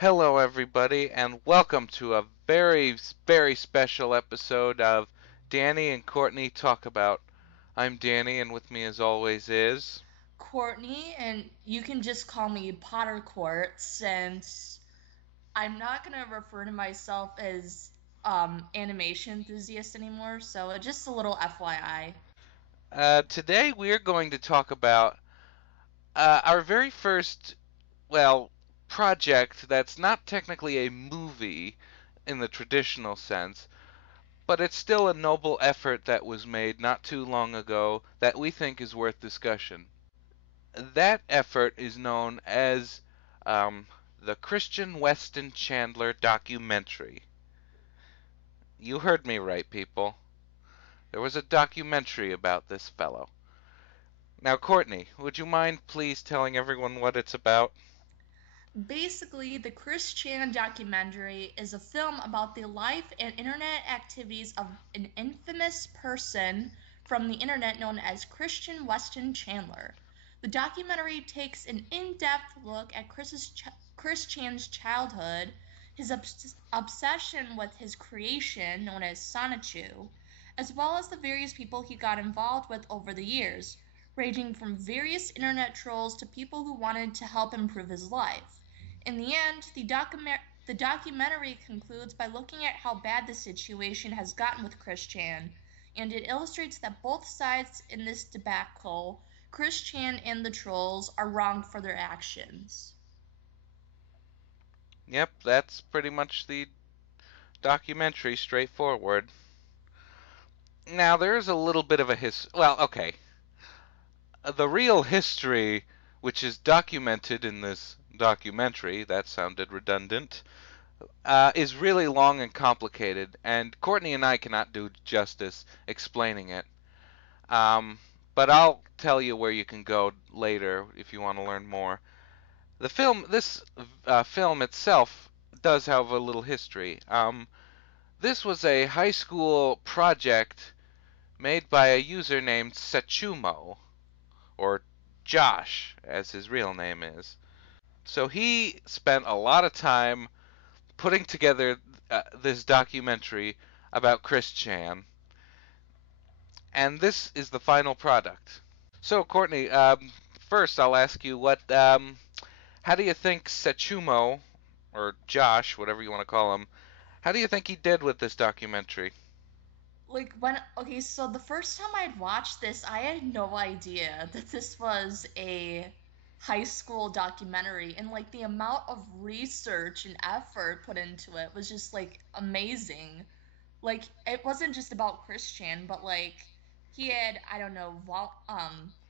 Hello, everybody, and welcome to a very, very special episode of Danny and Courtney Talk About. I'm Danny, and with me, as always, is. Courtney, and you can just call me Potter Court since I'm not gonna refer to myself as animation enthusiast anymore. So just a little FYI. Today, we are going to talk about our very first, well, project that's not technically a movie in the traditional sense, but it's still a noble effort that was made not too long ago that we think is worth discussion. That effort is known as um, the Christian Weston Chandler documentary. You heard me right, people. There was a documentary about this fellow. Now, Courtney, would you mind please telling everyone what it's about? Basically, the Chris Chan documentary is a film about the life and internet activities of an infamous person from the internet known as Christian Weston Chandler. The documentary takes an in depth look at Chris Chan's childhood, his obsession with his creation known as Sonichu, as well as the various people he got involved with over the years, ranging from various internet trolls to people who wanted to help improve his life. In the end, the documentary concludes by looking at how bad the situation has gotten with Chris Chan, and it illustrates that both sides in this debacle, Chris Chan and the trolls, are wrong for their actions. Yep, that's pretty much the documentary, straightforward. Now, there's a little bit of a Well, okay. The real history, which is documented in this documentary, that sounded redundant, is really long and complicated, and Courtney and I cannot do justice explaining it. Um, but I'll tell you where you can go later if you want to learn more. This film itself does have a little history. This was a high school project made by a user named Sachumo, or Josh, as his real name is. So he spent a lot of time putting together this documentary about Chris Chan, and this is the final product. So, Courtney, first I'll ask you how do you think Sachumo, or Josh, whatever you want to call him, how do you think he did with this documentary? Okay, so the first time I'd watched this, I had no idea that this was a high school documentary, and like the amount of research and effort put into it was just like amazing. Like it wasn't just about Christian, but like he had, I don't know,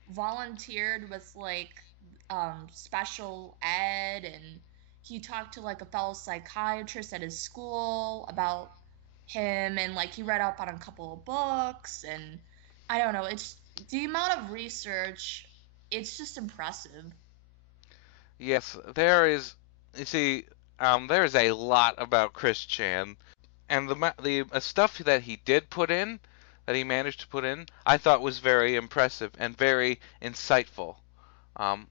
volunteered with like special ed, and he talked to like a fellow psychiatrist at his school about him, and like he read up on a couple of books, and I don't know, it's the amount of research, it's just impressive. Yes, there is. You see, there is a lot about Chris Chan, and the stuff that he did put in, that he managed to put in, I thought was very impressive and very insightful. Um,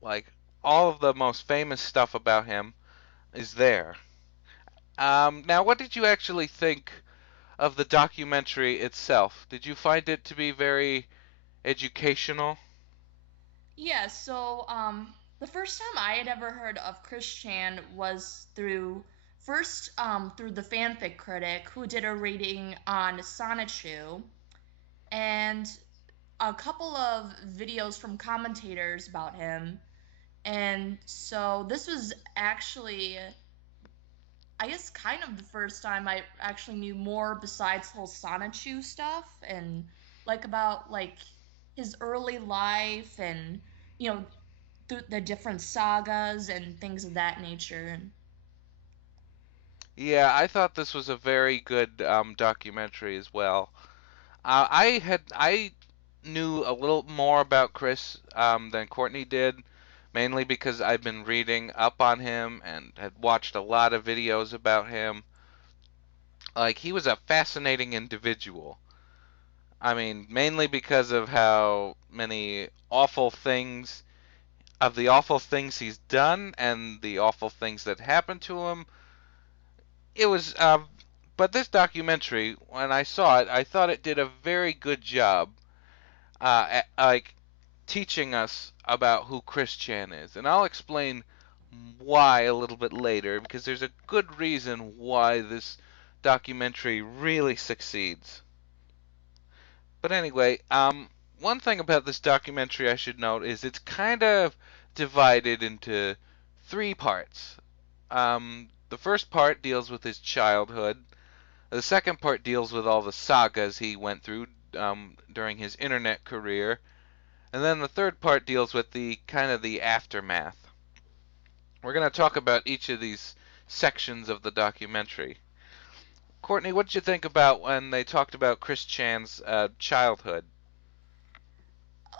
like all of the most famous stuff about him is there. Now, what did you actually think of the documentary itself? Did you find it to be very educational? Yeah, so the first time I had ever heard of Chris Chan was through the fanfic critic who did a reading on Sonichu, and a couple of videos from commentators about him. And so this was actually, I guess, kind of the first time I actually knew more besides the whole Sonichu stuff, and like about like his early life, and you know the different sagas and things of that nature. Yeah, I thought this was a very good documentary as well. I knew a little more about Chris than Courtney did, mainly because I've been reading up on him and had watched a lot of videos about him. Like he was a fascinating individual. I mean, mainly because of how many awful things of the awful things he's done and the awful things that happened to him. It was, but this documentary, when I saw it, I thought it did a very good job, like teaching us about who Chris Chan is, and I'll explain why a little bit later because there's a good reason why this documentary really succeeds. But anyway, one thing about this documentary I should note is it's kind of divided into three parts. The first part deals with his childhood. The second part deals with all the sagas he went through during his internet career, and then the third part deals with the kind of the aftermath. We're going to talk about each of these sections of the documentary. Courtney, what did you think about when they talked about Chris Chan's childhood?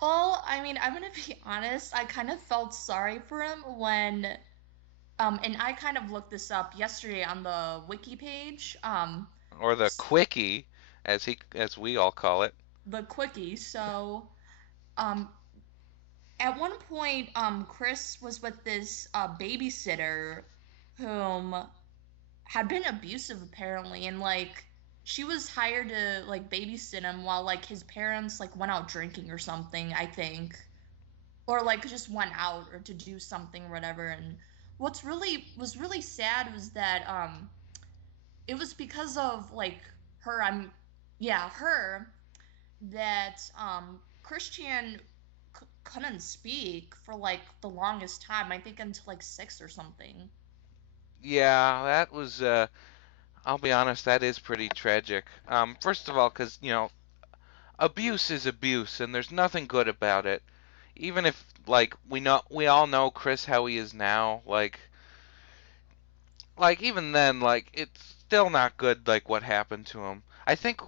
Oh, I mean, I'm gonna be honest. I kind of felt sorry for him when, and I kind of looked this up yesterday on the wiki page, Or the quickie, as we all call it. the quickie. So, um, at one point, Chris was with this babysitter whom had been abusive apparently, and like she was hired to like babysit him while like his parents like went out drinking or something, I think, or like just went out or to do something or whatever. And what's really was really sad was that it was because of like her, yeah, her, that Christian couldn't speak for like the longest time, I think until like 6 or something. Yeah, that was. I'll be honest, that is pretty tragic. First of all, because abuse is abuse, and there's nothing good about it. Even if like we all know Chris how he is now, like even then, like it's still not good. Like what happened to him. I think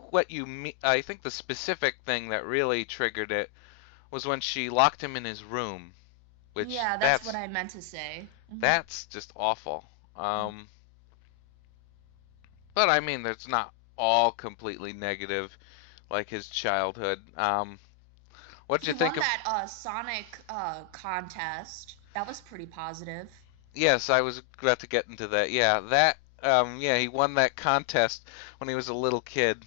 the specific thing that really triggered it was when she locked him in his room, which Yeah, that's what I meant to say. that's just awful. Um, but I mean, it's not all completely negative like his childhood. What did He you think won of? that Sonic contest. That was pretty positive. Yes, I was about to get into that. Yeah, he won that contest when he was a little kid.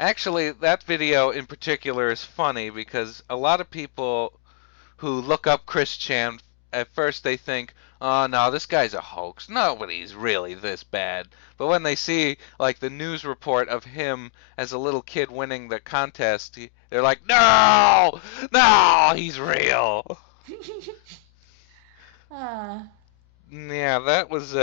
Actually, that video in particular is funny because a lot of people who look up Chris Chan, at first they think, oh no, this guy's a hoax. Nobody's really this bad. But when they see like the news report of him as a little kid winning the contest, they're like, no, no, he's real. uh, Yeah, that was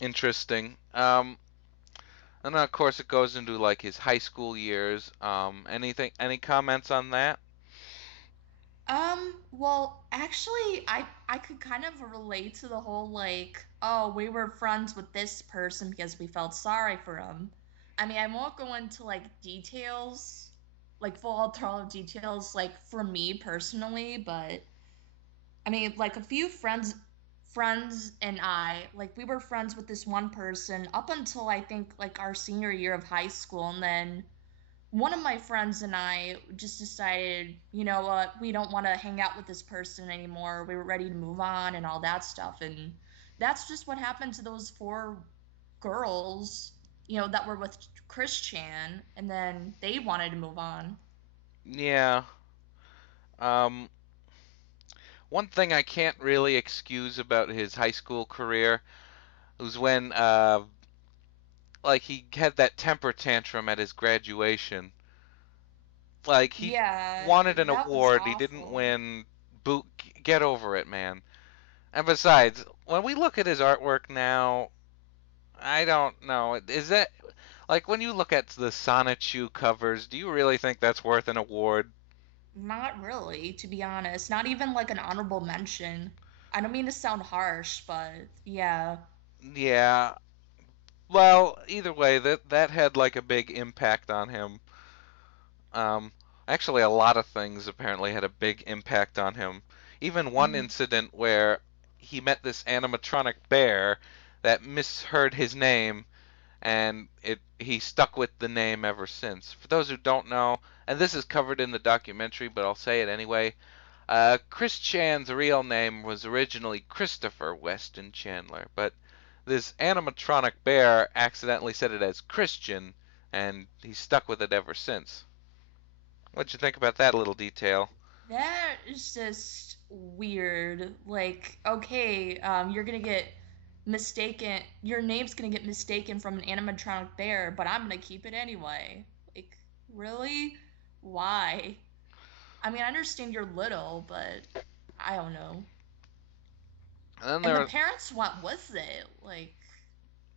interesting. And then of course it goes into like his high school years. Any comments on that? well, actually, I could kind of relate to the whole like, oh, we were friends with this person because we felt sorry for him. I mean, I won't go into like details, like full throttle details, like for me personally, but I mean, like a few friends and I, like we were friends with this one person up until I think like our senior year of high school, and then one of my friends and I just decided, you know what, we don't want to hang out with this person anymore. We were ready to move on and all that stuff. And that's just what happened to those four girls, that were with Chris Chan, and then they wanted to move on. Yeah. Um, One thing I can't really excuse about his high school career was when like he had that temper tantrum at his graduation. Like he Yeah, wanted an that was award, he didn't awful. win. Boot, get over it, man. And besides, when we look at his artwork now, I don't know. Is that like when you look at the Sonichu covers, do you really think that's worth an award? Not really, to be honest. Not even like an honorable mention. I don't mean to sound harsh, but yeah. Yeah. Well, either way, that had like a big impact on him. Um, Actually, a lot of things apparently had a big impact on him. Even one Mhm. incident where he met this animatronic bear that misheard his name, and he stuck with the name ever since. For those who don't know, and this is covered in the documentary, but I'll say it anyway. Chris Chan's real name was originally Christopher Weston Chandler, but this animatronic bear accidentally said it as Christian, and he's stuck with it ever since. What'd you think about that little detail? That is just weird. Like, okay, you're gonna get mistaken. Your name's gonna get mistaken from an animatronic bear, but I'm gonna keep it anyway. Like, really? Why? I mean, I understand you're little, but I don't know. And then And the there, parents went with it. Like,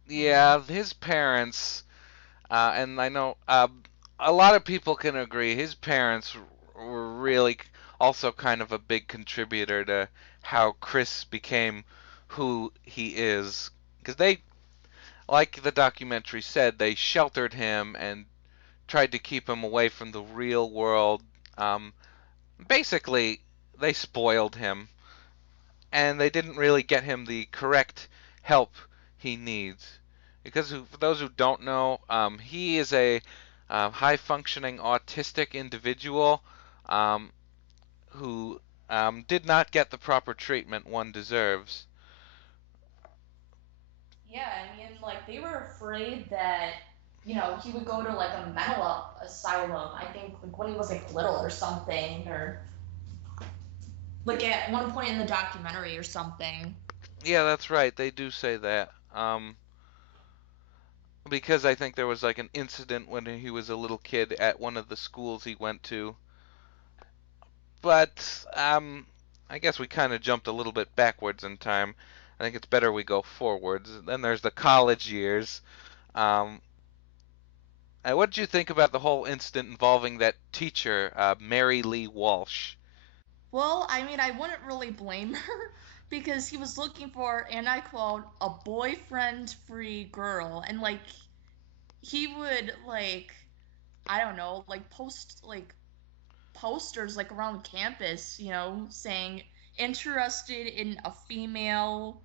yeah, his parents, and I know a lot of people can agree his parents were really also kind of a big contributor to how Chris became who he is. Because they, like the documentary said, they sheltered him and tried to keep him away from the real world. Um, Basically, they spoiled him, and they didn't really get him the correct help he needs. Because for those who don't know, he is a high functioning autistic individual um, who did not get the proper treatment one deserves. yeah, I mean, like they were afraid that he would go to like a mental asylum. I think like when he was like little or something, or like at one point in the documentary or something. Yeah, that's right. They do say that. Because I think there was like an incident when he was a little kid at one of the schools he went to. But I guess we kind of jumped a little bit backwards in time. I think it's better we go forwards. Then there's the college years. Um, what did you think about the whole incident involving that teacher, Mary Lee Walsh? Well, I mean, I wouldn't really blame her because he was looking for, and I quote, a boyfriend-free girl, and like he would like I don't know, like post like posters like around campus, saying interested in a female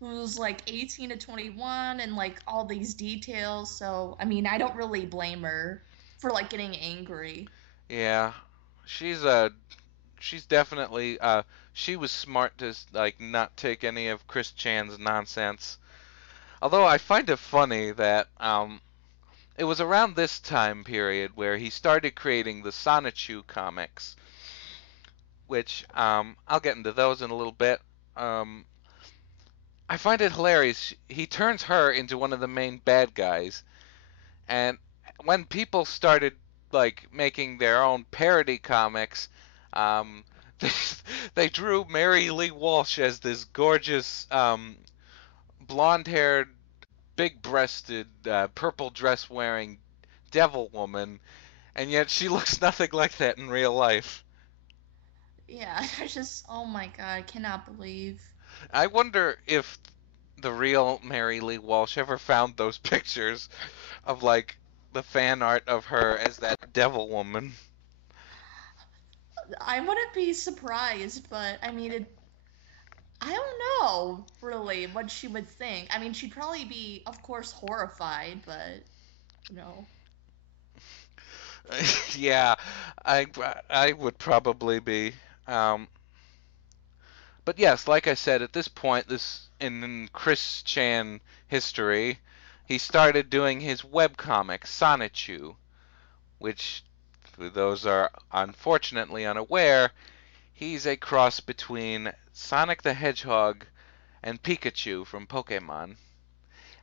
who's like 18 to 21 and like all these details. So, I mean, I don't really blame her for like getting angry. Yeah, she's she's definitely she was smart to like not take any of Chris Chan's nonsense. Although I find it funny that it was around this time period where he started creating the Sonichu comics, which I'll get into those in a little bit. Um, I find it hilarious. He turns her into one of the main bad guys, and when people started like making their own parody comics, um, they, they drew Mary Lee Walsh as this gorgeous blonde-haired, big-breasted, purple dress-wearing devil woman, and yet she looks nothing like that in real life. Yeah, I just, oh my God, I cannot believe. I wonder if the real Mary Lee Walsh ever found those pictures of like the fan art of her as that devil woman. I wouldn't be surprised, but I mean, I don't know really what she would think. I mean, she'd probably be, of course, horrified, but you know. Yeah, I I would probably be. Um, but yes, like I said, at this point, this in Chris Chan history, he started doing his webcomic Sonichu, which, for those are unfortunately unaware, he's a cross between Sonic the Hedgehog and Pikachu from Pokemon.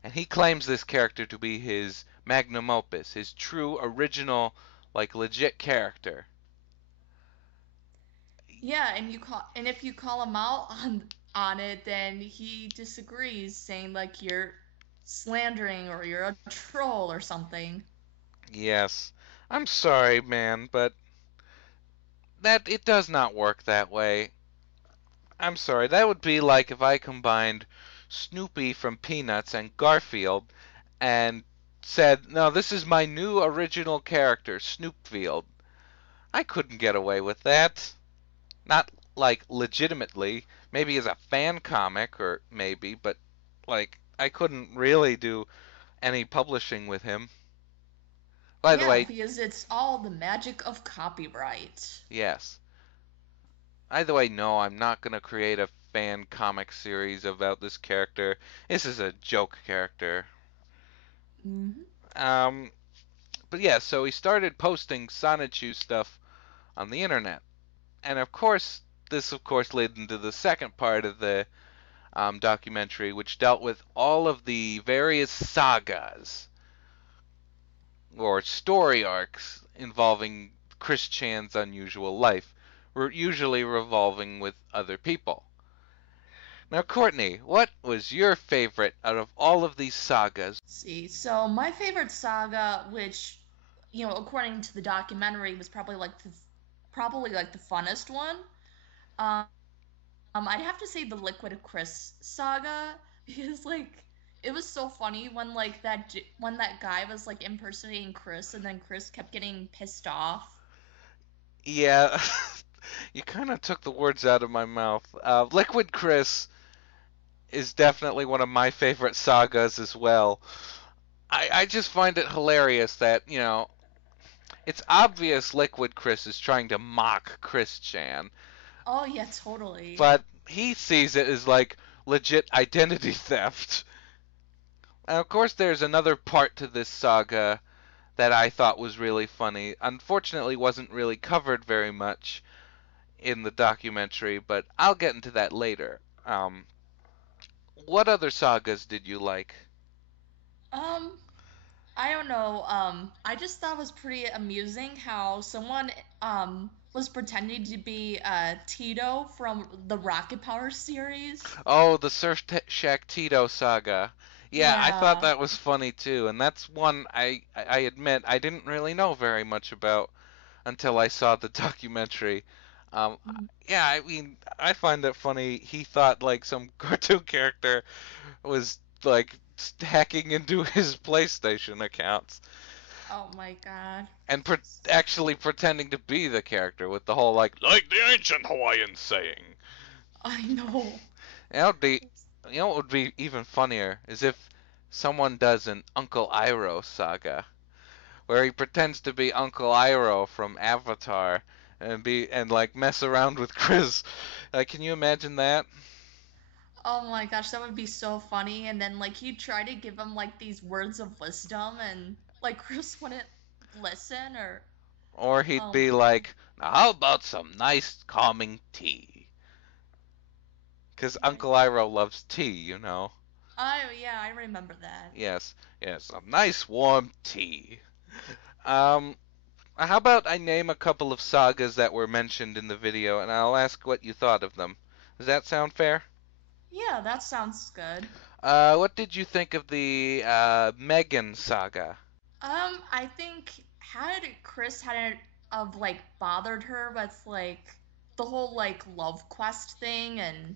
And he claims this character to be his magnum opus, his true original, like legit character. Yeah, and if you call him out on it, then he disagrees, saying like you're slandering or you're a troll or something. Yes. I'm sorry, man, but that it does not work that way. I'm sorry. That would be like if I combined Snoopy from Peanuts and Garfield and said, "No, this is my new original character, Snoopfield." I couldn't get away with that. Not like legitimately. Maybe as a fan comic or maybe, but like I couldn't really do any publishing with him. By the Yeah, way, because it's all the magic of copyright. yes. Either way, no, I'm not gonna create a fan comic series about this character. This is a joke character. Hmm. Um, but yeah, so he started posting Sonichu stuff on the internet, and of course, this of course led into the second part of the documentary, which dealt with all of the various sagas or story arcs involving Chris Chan's unusual life, usually revolving with other people. Now, Courtney, what was your favorite out of all of these sagas? See, so my favorite saga, which, according to the documentary, was probably like the funnest one. Um, I'd have to say the Liquid Chris saga because it was so funny when when that guy was like impersonating Chris and then Chris kept getting pissed off. Yeah, you kind of took the words out of my mouth. Liquid Chris is definitely one of my favorite sagas as well. I just find it hilarious that, it's obvious Liquid Chris is trying to mock Chris Chan, Oh yeah, totally. but he sees it as like legit identity theft. And of course, there's another part to this saga that I thought was really funny. Unfortunately, wasn't really covered very much in the documentary, but I'll get into that later. What other sagas did you like? Um, I don't know. I just thought it was pretty amusing how someone was pretending to be Tito from the Rocket Power series. Oh, the Shack Tito saga. Yeah, I thought Yeah. that was funny too, and that's one I admit I didn't really know very much about until I saw the documentary. Um, Mhm. yeah, I mean, I find it funny. He thought like some cartoon character was like hacking into his PlayStation accounts Oh my God. and actually pretending to be the character with the whole like the ancient Hawaiian saying. I know. That would be, what would be even funnier is if someone does an Uncle Iroh saga where he pretends to be Uncle Iroh from Avatar and like mess around with Chris. Like, can you imagine that? Oh my gosh, that would be so funny. And then he'd try to give him like these words of wisdom and like Chris wouldn't listen or Or he'd oh be my God. like, "Now, how about some nice calming tea?" Because Oh my Uncle God. Iroh loves tea. Yeah, I remember that. Yes, yes, some nice warm tea. Um, how about I name a couple of sagas that were mentioned in the video, and I'll ask what you thought of them. Does that sound fair? Yeah, that sounds good. What did you think of the Megan Saga? I think had Chris hadn't of bothered her with the whole love quest thing and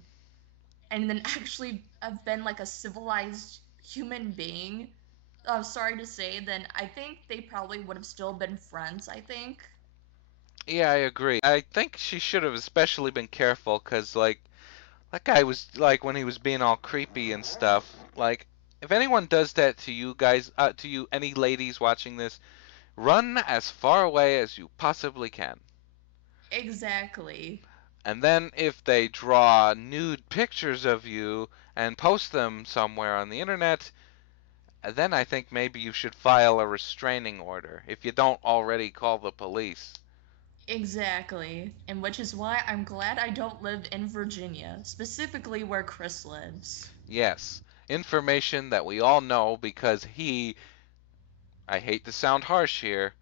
then actually have been like a civilized human being, sorry to say, then I think they probably would have still been friends, I think. Yeah, I agree. I think she should have especially been careful, 'cause like that guy was like when he was being all creepy and stuff. Like, if anyone does that to you guys, to you, any ladies watching this, run as far away as you possibly can. Exactly. And then if they draw nude pictures of you and post them somewhere on the internet, then I think maybe you should file a restraining order if you don't already call the police. Exactly. And which is why I'm glad I don't live in Virginia, specifically where Chris lives. Yes, information that we all know because he, I hate to sound harsh here,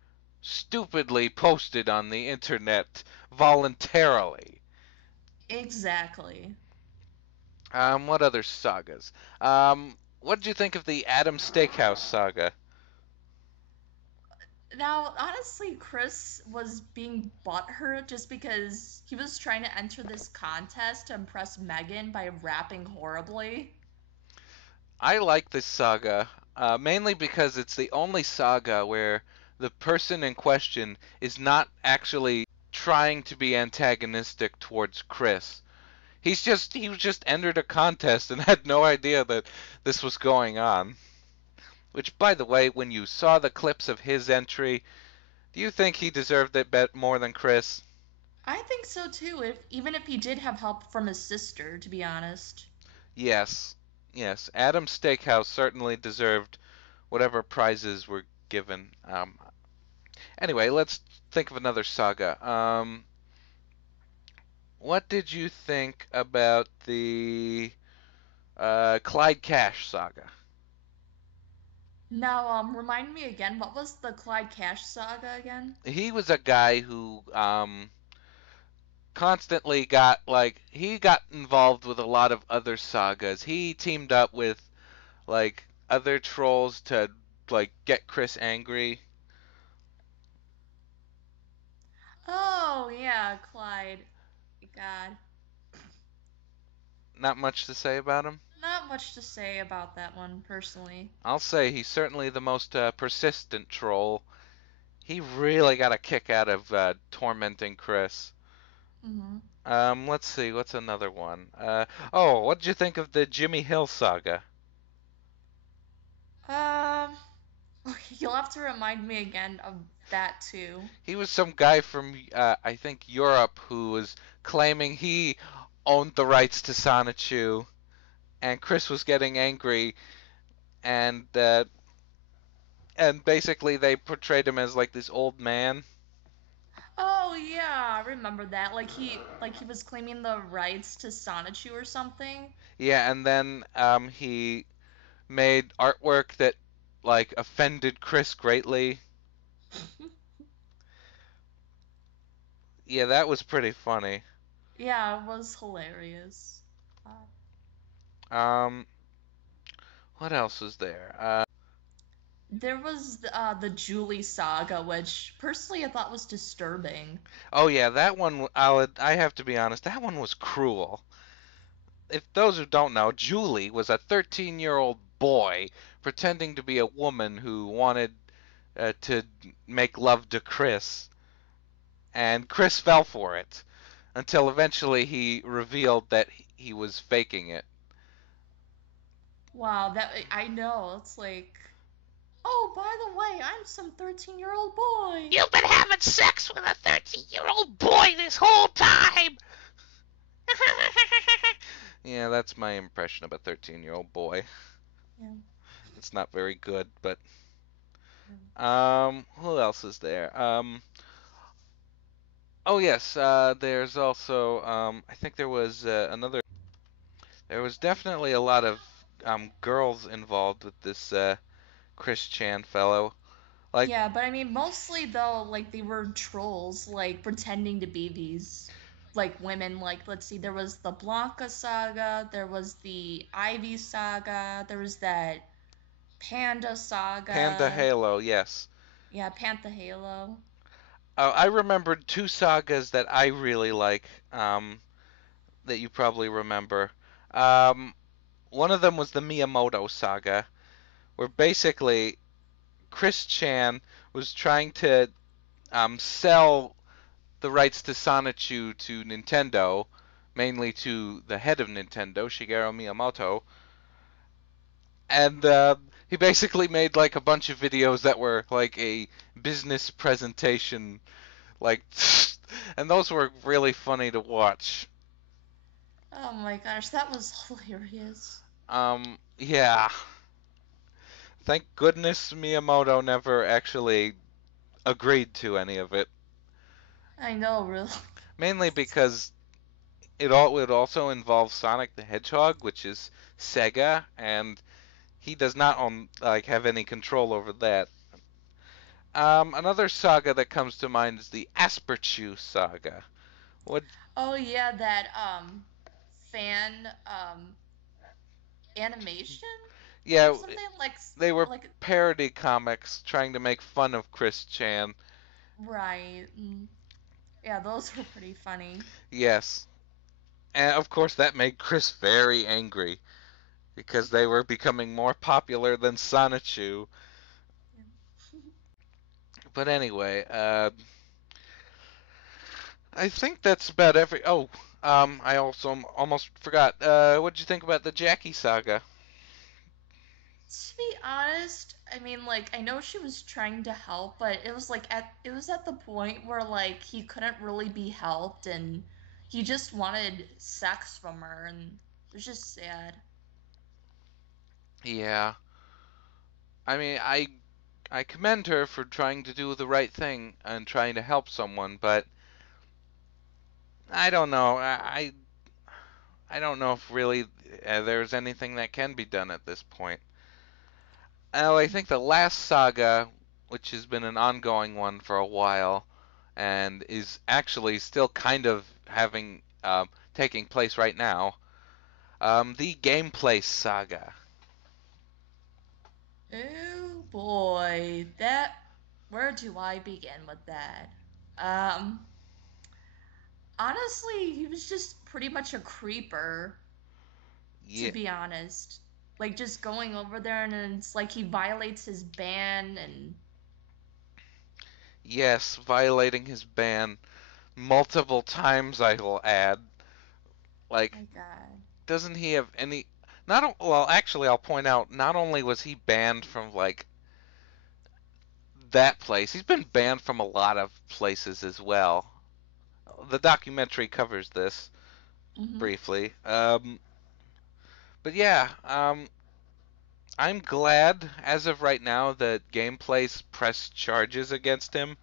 stupidly posted on the internet voluntarily. Exactly. What other sagas? What did you think of the Adam Steakhouse saga? Now, honestly, Chris was being butthurt just because he was trying to enter this contest to impress Megan by rapping horribly. I like this saga, mainly because it's the only saga where the person in question is not actually trying to be antagonistic towards Chris. He was just entered a contest and had no idea that this was going on. Which, by the way, when you saw the clips of his entry, do you think he deserved it more than Chris? I think so too. If even if he did have help from his sister, to be honest. Yes, yes. Adam's Steakhouse certainly deserved whatever prizes were given. Anyway, let's think of another saga. What did you think about the Clyde Cash saga? Now, remind me again, what was the Clyde Cash saga again? He was a guy who constantly he got involved with a lot of other sagas. He teamed up with like other trolls to like get Chris angry. Oh, yeah, Clyde. God. Not much to say about him. Not much to say about that one, personally. I'll say he's certainly the most persistent troll. He really got a kick out of tormenting Chris. Hmm. Let's see, what's another one? Oh, what did you think of the Jimmy Hill saga? Um, okay, you'll have to remind me again of that too. He was some guy from, I think, Europe who was claiming he owned the rights to Sonichu, and Chris was getting angry, and basically they portrayed him as like this old man. Oh yeah, I remember that. Like he was claiming the rights to Sonichu or something. Yeah, and then he made artwork that like offended Chris greatly. Yeah, that was pretty funny. Yeah, it was hilarious. Uh, Um, what else was there? there was the Julie Saga, which personally I thought was disturbing. Oh yeah, that one. I have to be honest. That one was cruel. If those who don't know, Julie was a 13-year-old boy pretending to be a woman who wanted to make love to Chris, and Chris fell for it until eventually he revealed that he was faking it. Wow, that I know. It's like, oh, by the way, I'm some 13-year-old boy. You've been having sex with a 13-year-old boy this whole time! Yeah, that's my impression of a 13-year-old boy. Yeah. It's not very good, but Yeah. who else is there? Oh yes, there's also I think there was another. There was definitely a lot of girls involved with this Chris Chan fellow. Like, Yeah, but I mean, mostly though, like they were trolls, like pretending to be these like women. Like, let's see, there was the Blanca saga, there was the Ivy saga, there was that Panda Panda saga. Halo, yes. Yeah, Panther Halo. I remembered two sagas that I really like, that you probably remember. Um, one of them was the Miyamoto Saga, where basically Chris Chan was trying to sell the rights to Sonichu to Nintendo, mainly to the head of Nintendo, Shigeru Miyamoto, and he basically made like a bunch of videos that were like a business presentation, like, and those were really funny to watch. Oh my gosh, that was hilarious. Yeah. Thank goodness Miyamoto never actually agreed to any of it. I know, really. Mainly because it all would also involve Sonic the Hedgehog, which is Sega, and he does not own like have any control over that. Another saga that comes to mind is the Esper saga. What? Oh yeah, that fan animation or Yeah, something they were like parody comics trying to make fun of Chris Chan. right. Yeah, those were pretty funny. Yes, and of course that made Chris very angry because they were becoming more popular than Sonichu. Yeah. But anyway, I think that's about every. Oh, I also almost forgot. What did you think about the Jackie saga? To be honest, I mean, like, I know she was trying to help, but it was like it was at the point where like he couldn't really be helped, and he just wanted sex from her, and it was just sad. Yeah. I mean, I commend her for trying to do the right thing and trying to help someone, but I don't know. I don't know if really there's anything that can be done at this point. Oh, I think the last saga, which has been an ongoing one for a while, and is actually still kind of having taking place right now, the Gameplay Saga. Oh boy, that where do I begin with that? Um, Honestly, he was just pretty much a creeper, to Yeah, be honest. Like just going over there and it's like he violates his ban and yes, violating his ban multiple times. I will add, like, my God. doesn't he have any? Not well, actually, I'll point out. Not only was he banned from like that place, he's been banned from a lot of places as well. The documentary covers this Mm-hmm. briefly. But yeah, I'm glad as of right now that Gameplay's pressed charges against him,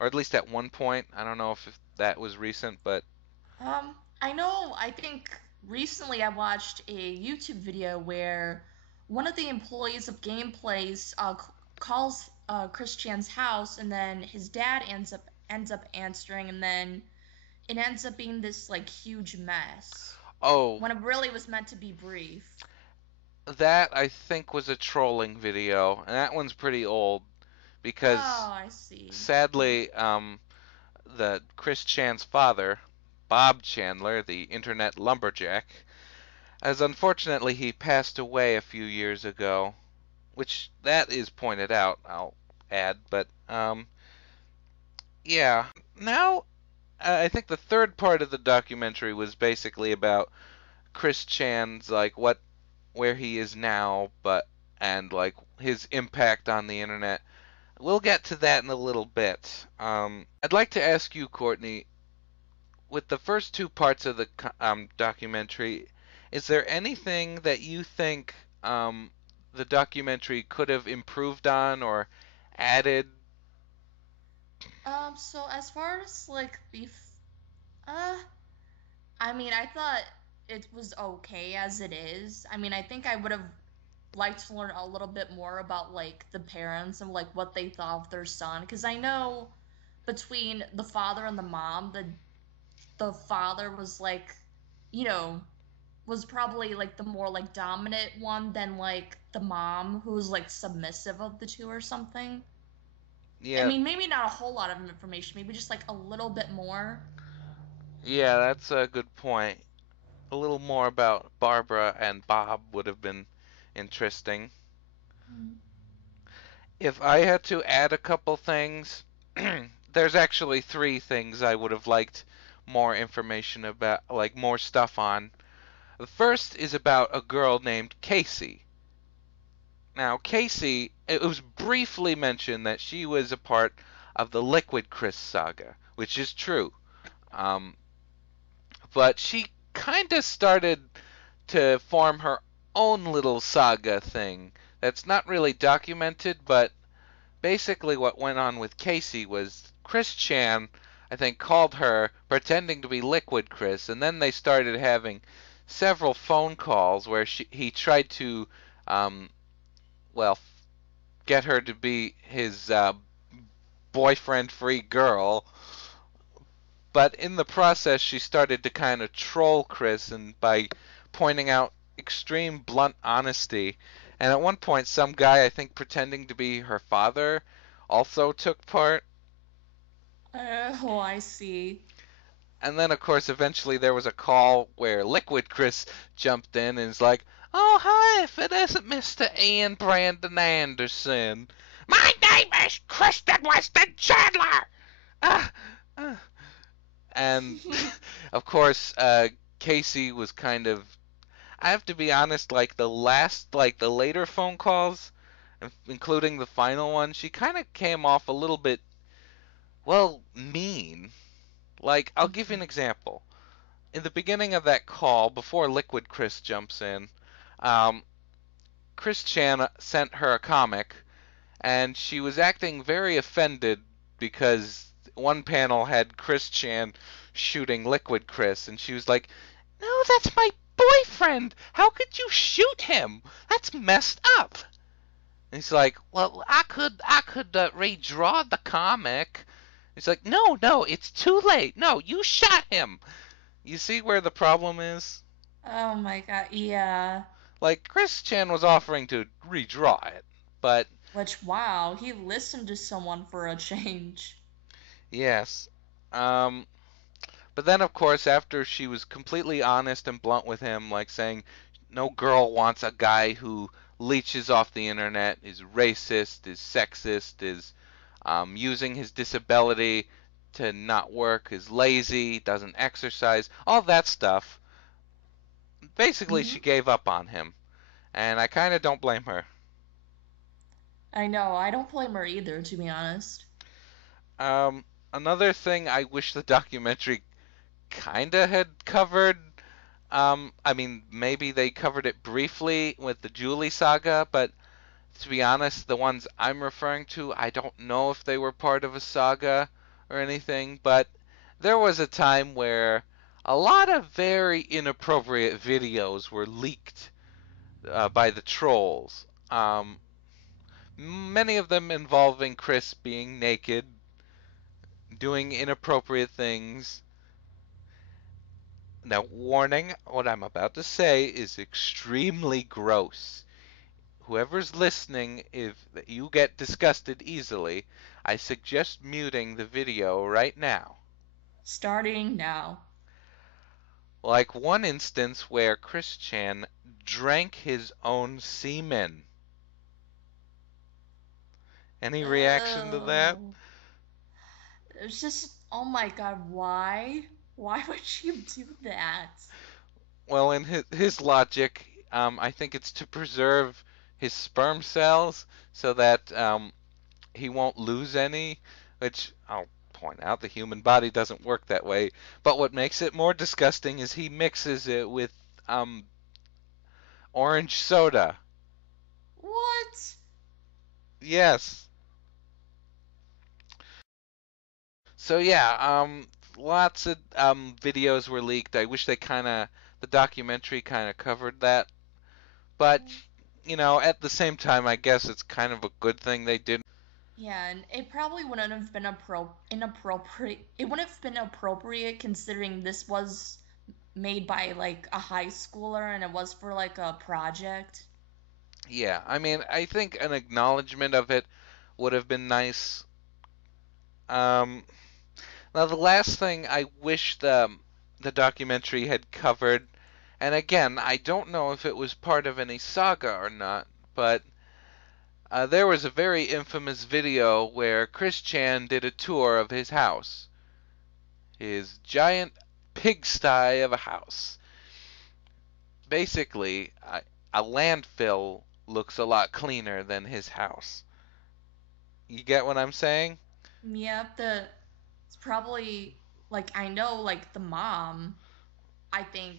or at least at one point. I don't know if that was recent, but I know, I think recently I watched a YouTube video where one of the employees of Gameplays calls Chris Chan's house, and then his dad ends up answering, and then it ends up being this like huge mess oh, when it really was meant to be brief. that I think was a trolling video, and that one's pretty old because Oh, I see. Mhm. sadly, the Chris Chan's father, Bob Chandler, the internet lumberjack, as unfortunately he passed away a few years ago, which that is pointed out, I'll add, but yeah. Now I think the third part of the documentary was basically about Chris Chan's like what where he is now, but and like his impact on the internet. We'll get to that in a little bit. I'd like to ask you, Courtney, with the first two parts of the documentary, is there anything that you think the documentary could have improved on or added? So as far as like uh, I mean, I thought it was okay as it is. I mean, I think I would have liked to learn a little bit more about like the parents and like what they thought of their son, because I know between the father and the mom, the father was like, you know, was probably like the more like dominant one than like the mom who was like submissive of the two or something. I Yeah, mean, maybe not a whole lot of information, maybe just like a little bit more. yeah, that's a good point. A little more about Barbara and Bob would have been interesting. Mm. If I had to add a couple things, there's actually three things I would have liked more information about, like more stuff on. The first is about a girl named Casey. Now, Casey, it was briefly mentioned that she was a part of the Liquid Chris saga, which is true. Um, but she kind of started to form her own little saga thing that's not really documented, but basically what went on with Casey was Chris Chan, I think, called her pretending to be Liquid Chris, and then they started having several phone calls where he tried to, um, well, get her to be his boyfriend-free girl. But in the process, she started to kind of troll Chris and by pointing out extreme blunt honesty. And at one point, some guy, I think pretending to be her father, also took part. Oh, I see. And then, of course, eventually there was a call where Liquid Chris jumped in and is like, "Oh, hi, if it isn't Mr. Ian Brandon Anderson. My name is Kristen Weston Chandler!" Ah, ah. And, of course, Casey was kind of I have to be honest, like the later phone calls, including the final one, she kind of came off a little bit, well, mean. Like, I'll give you an example. In the beginning of that call, before Liquid Chris jumps in, um, Chris Chan sent her a comic, and she was acting very offended because one panel had Chris Chan shooting Liquid Chris, and she was like, "No, that's my boyfriend. How could you shoot him? That's messed up." And he's like, "Well, I could redraw the comic." He's like, "No, no, it's too late. No, you shot him." You see where the problem is? Oh my god, yeah. Like, Chris Chan was offering to redraw it, but Which, wow, he listened to someone for a change. yes. Um, but then, of course, after she was completely honest and blunt with him, like saying, no girl wants a guy who leeches off the internet, is racist, is sexist, is using his disability to not work, is lazy, doesn't exercise, all that stuff. Basically, Hmm. she gave up on him, and I kind of don't blame her. I know, I don't blame her either, to be honest. Um, Another thing I wish the documentary kinda had covered. I mean, maybe they covered it briefly with the Julie Saga, but to be honest, the ones I'm referring to, I don't know if they were part of a saga or anything, but there was a time where a lot of very inappropriate videos were leaked by the trolls. Many of them involving Chris being naked, doing inappropriate things. Now, warning, what I'm about to say is extremely gross. Whoever's listening, if you get disgusted easily, I suggest muting the video right now. Starting now. Like one instance where Chris Chan drank his own semen. Any reaction to that? Oh. It's just, oh my god, why? Why would you do that? Well, in his logic, I think it's to preserve his sperm cells so that he won't lose any, which I'll point out the human body doesn't work that way. But what makes it more disgusting is he mixes it with um, orange soda. What? Yes. So yeah, lots of videos were leaked. I wish the documentary kind of covered that. But at the same time, I guess it's kind of a good thing they didn't. Yeah, and it probably wouldn't have been inappropriate. It wouldn't have been appropriate considering this was made by like a high schooler and it was for like a project. Yeah, I mean, I think an acknowledgement of it would have been nice. Um, Now, the last thing I wish the documentary had covered, and again, I don't know if it was part of any saga or not, but there was a very infamous video where Chris Chan did a tour of his house, his giant pigsty of a house. Basically, a landfill looks a lot cleaner than his house. You get what I'm saying? Yep, it's probably like I know like the mom, I think,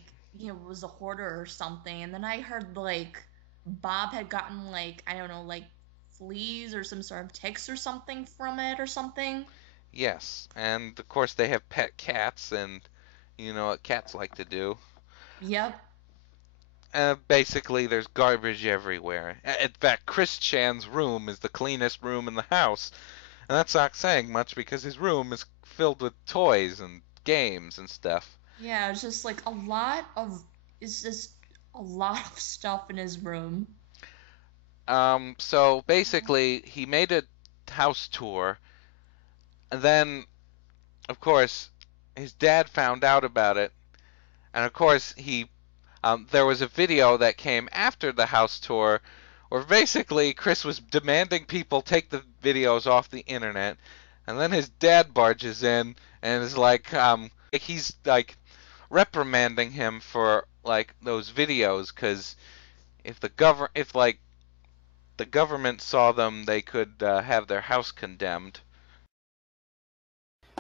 was a hoarder or something. And then I heard like Bob had gotten like, I don't know, like fleas or some sort of ticks or something from it or something. Yes, and of course they have pet cats, and you know what cats like to do. Yep. Basically, there's garbage everywhere. In fact, Chris Chan's room is the cleanest room in the house, and that's not saying much because his room is filled with toys and games and stuff. Yeah, it's just like it's just a lot of stuff in his room. So basically, he made a house tour, and then, of course, his dad found out about it, and of course, there was a video that came after the house tour where basically Chris was demanding people take the videos off the internet, and then his dad barges in and is like he's like reprimanding him for like those videos, because if like the government saw them, they could have their house condemned.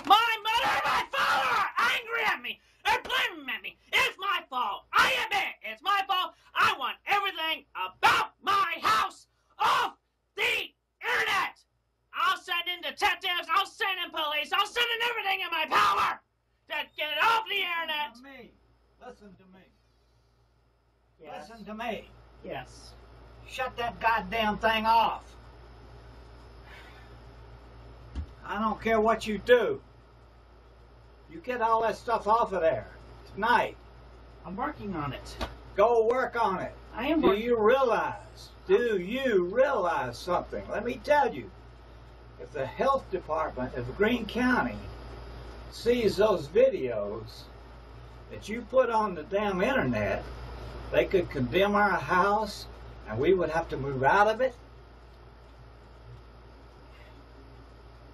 My mother and my father are angry at me. They're blaming me. It's my fault. I admit it's my fault. I want everything about my house off the internet. I'll send in detectives. I'll send in police. I'll send in everything in my power to get it off the internet. Listen to me. Listen to me. Yes. Listen to me. Yes. Shut that goddamn thing off. I don't care what you do. You get all that stuff off of there tonight. I'm working on it. Go work on it. I am Do working. you realize? Do you realize something? Let me tell you. If the health department of Greene County sees those videos that you put on the damn internet, they could condemn our house and we would have to move out of it.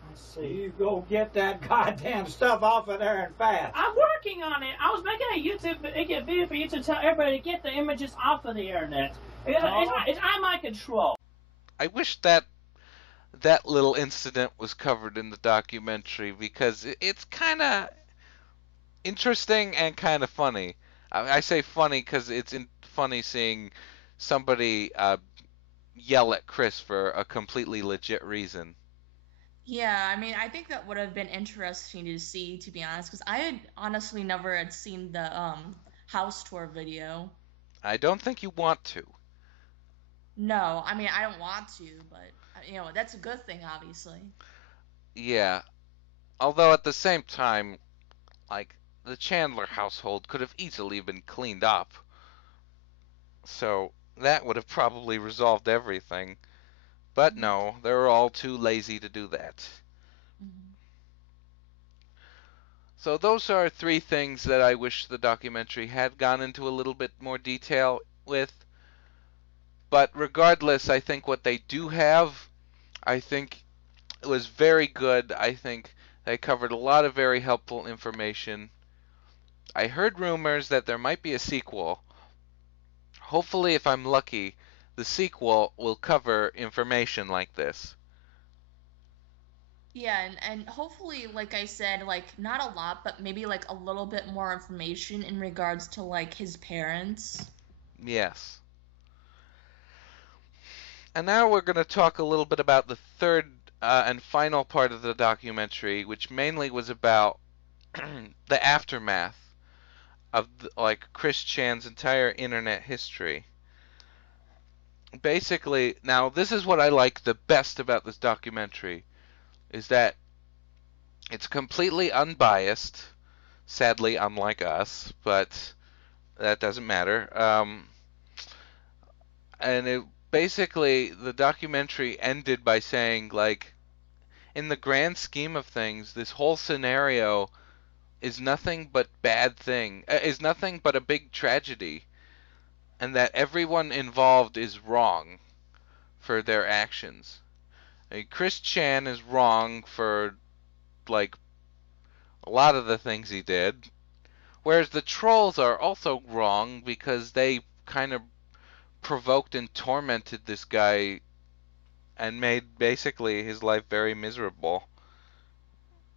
I see. You go get that goddamn stuff off of there and fast. I'm working on it. I was making a YouTube video for you to tell everybody to get the images off of the internet. It's on my control. I wish that that little incident was covered in the documentary, because it's kind of interesting and kind of funny. I say funny because it's funny seeing somebody yell at Chris for a completely legit reason. Yeah, I mean, I think that would have been interesting to see, to be honest, because I had honestly never had seen the house tour video. I don't think you want to. No, I mean, I don't want to, but that's a good thing, obviously. Yeah. Although at the same time, like, the Chandler household could have easily been cleaned up. So that would have probably resolved everything. But no, they were all too lazy to do that. Mhm. So those are three things that I wish the documentary had gone into a little bit more detail with. But regardless, I think what they do have, I think it was very good. I think they covered a lot of very helpful information. I heard rumors that there might be a sequel. Hopefully, if I'm lucky, the sequel will cover information like this. Yeah, and hopefully, like I said, like not a lot, but maybe like a little bit more information in regards to like his parents. Yes. And now we're going to talk a little bit about the third and final part of the documentary, which mainly was about the aftermath of like Chris Chan's entire internet history. Basically, now this is what I like the best about this documentary, is that it's completely unbiased, sadly unlike us, but that doesn't matter. And it basically, the documentary ended by saying, like, in the grand scheme of things, this whole scenario is nothing but is nothing but a big tragedy, and that everyone involved is wrong for their actions. I mean, Chris Chan is wrong for, like, a lot of the things he did, whereas the trolls are also wrong because they kind of provoked and tormented this guy and made basically his life very miserable.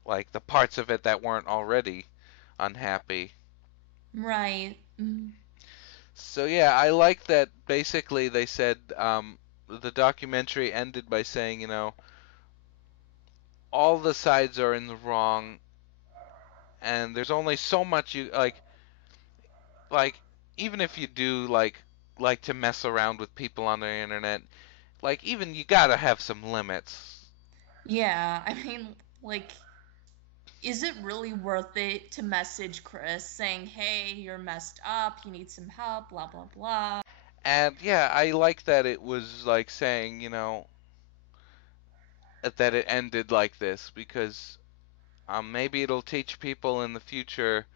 Like the parts of it that weren't already unhappy. Right. Mhm. So yeah, I like that basically they said the documentary ended by saying, all the sides are in the wrong and there's only so much you like even if you do like to mess around with people on the internet, like even you gotta have some limits. Yeah, I mean, like, is it really worth it to message Chris saying, "Hey, you're messed up, you need some help, blah blah blah." And yeah, I like that it was like saying, that it ended like this because maybe it'll teach people in the future,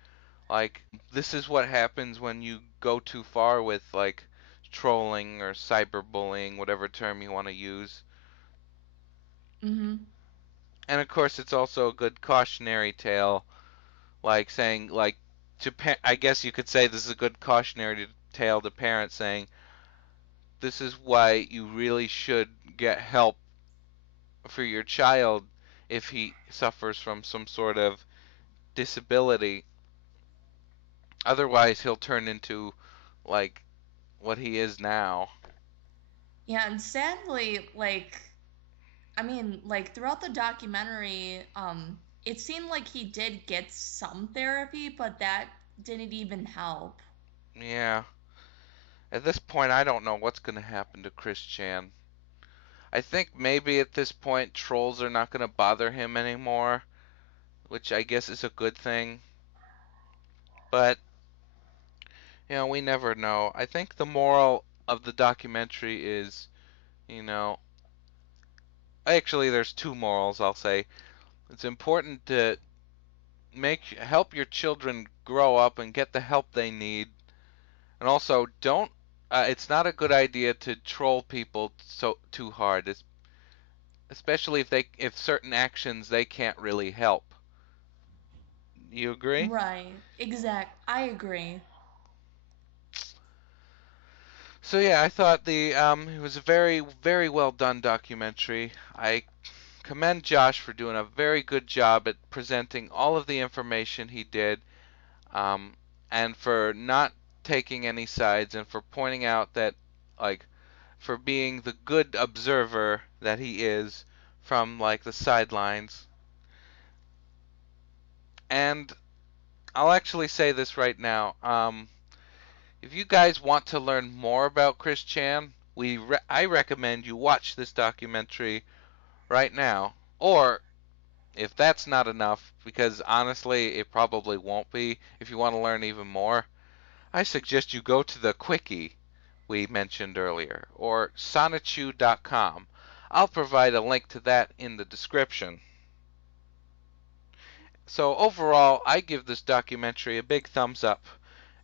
like, this is what happens when you go too far with, like, trolling or cyberbullying, whatever term you want to use. Mhm. And of course, it's also a good cautionary tale, like saying, like, I guess you could say this is a good cautionary tale to parents, saying this is why you really should get help for your child if he suffers from some sort of disability. Otherwise, he'll turn into like what he is now. Yeah, and sadly, throughout the documentary, it seemed like he did get some therapy, but that didn't even help. Yeah. At this point, I don't know what's going to happen to Chris Chan. I think maybe at this point, trolls are not going to bother him anymore, which I guess is a good thing. But, we never know. I think the moral of the documentary is, you know, actually, there's two morals, I'll say. It's important to help your children grow up and get the help they need. And also, don't. It's not a good idea to troll people too hard, especially if certain actions they can't really help. You agree? Right. I agree. So yeah, I thought it was a very very well done documentary. I commend Josh for doing a very good job at presenting all of the information he did, um, and for not taking any sides and for pointing out that like for being the good observer that he is from like the sidelines. And I'll actually say this right now. If you guys want to learn more about Chris Chan, I recommend you watch this documentary right now. Or if that's not enough, because honestly it probably won't be, if you want to learn even more, I suggest you go to the quickie we mentioned earlier, or sonichu.com. I'll provide a link to that in the description. So overall, I give this documentary a big thumbs up.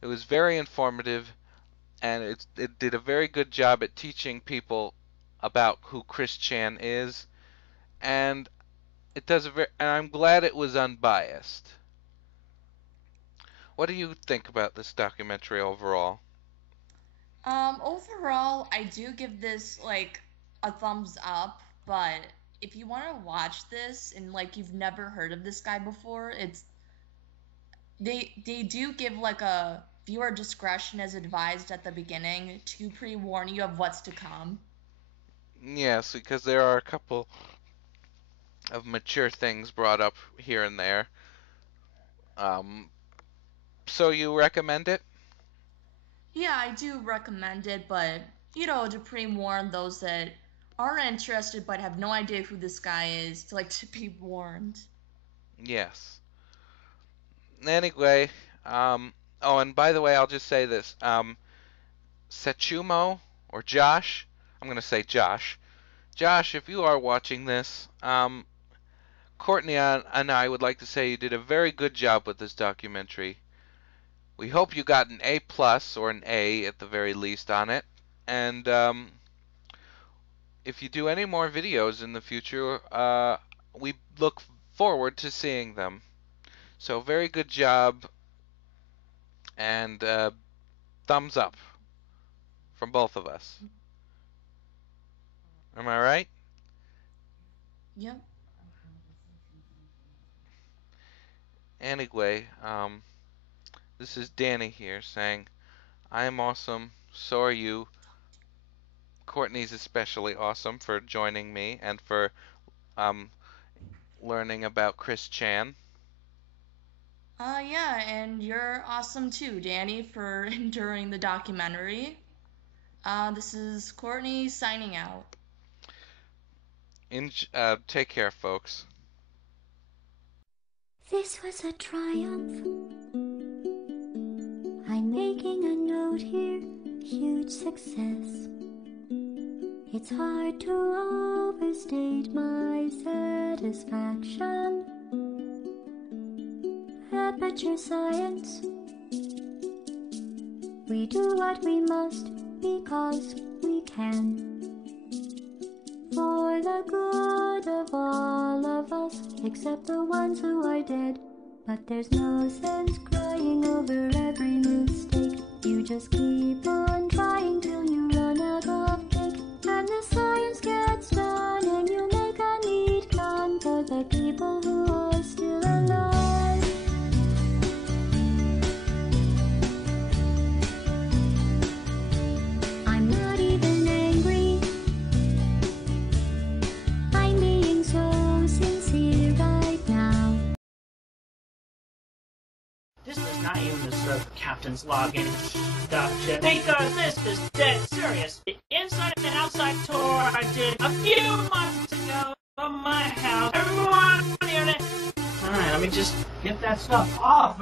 It was very informative, and it did a very good job at teaching people about who Chris Chan is, and and I'm glad it was unbiased. What do you think about this documentary overall? Overall, I do give this like a thumbs up, but if you want to watch this and like you've never heard of this guy before, they do give like a viewer discretion as advised at the beginning to pre-warn you of what's to come. Yes, because there are a couple of mature things brought up here and there. Um, so you recommend it? Yeah, I do recommend it, but to pre-warn those that are interested but have no idea who this guy is, to be warned. Yes. Anyway, oh, and by the way, I'll just say this. Sachumo, or Josh, I'm going to say Josh. Josh, if you are watching this, Courtney and I would like to say you did a very good job with this documentary. We hope you got an A plus or an A at the very least on it. And if you do any more videos in the future, we look forward to seeing them. So very good job, and thumbs up from both of us. Am I right? Yep. Anyway, this is Danny here saying, I am awesome, so are you. Courtney's especially awesome for joining me and for um, learning about Chris Chan. Yeah, and you're awesome too, Danny, for enduring the documentary. This is Courtney signing out. Take care, folks. This was a triumph. I'm making a note here, huge success. It's hard to overstate my satisfaction. Aperture science. We do what we must because we can. For the good of all of us, except the ones who are dead. But there's no sense crying crying over every mistake. You just keep on trying till you run out of cake. And the science gets done and you make a neat gun for the people who are still alive. I'm not even angry. I'm being so sincere right now. This is not even the server captain's login. Gotcha. Because this is dead serious. The inside and outside tour I did a few months ago of my house. Everyone on the internet. Alright, let me just get that stuff off.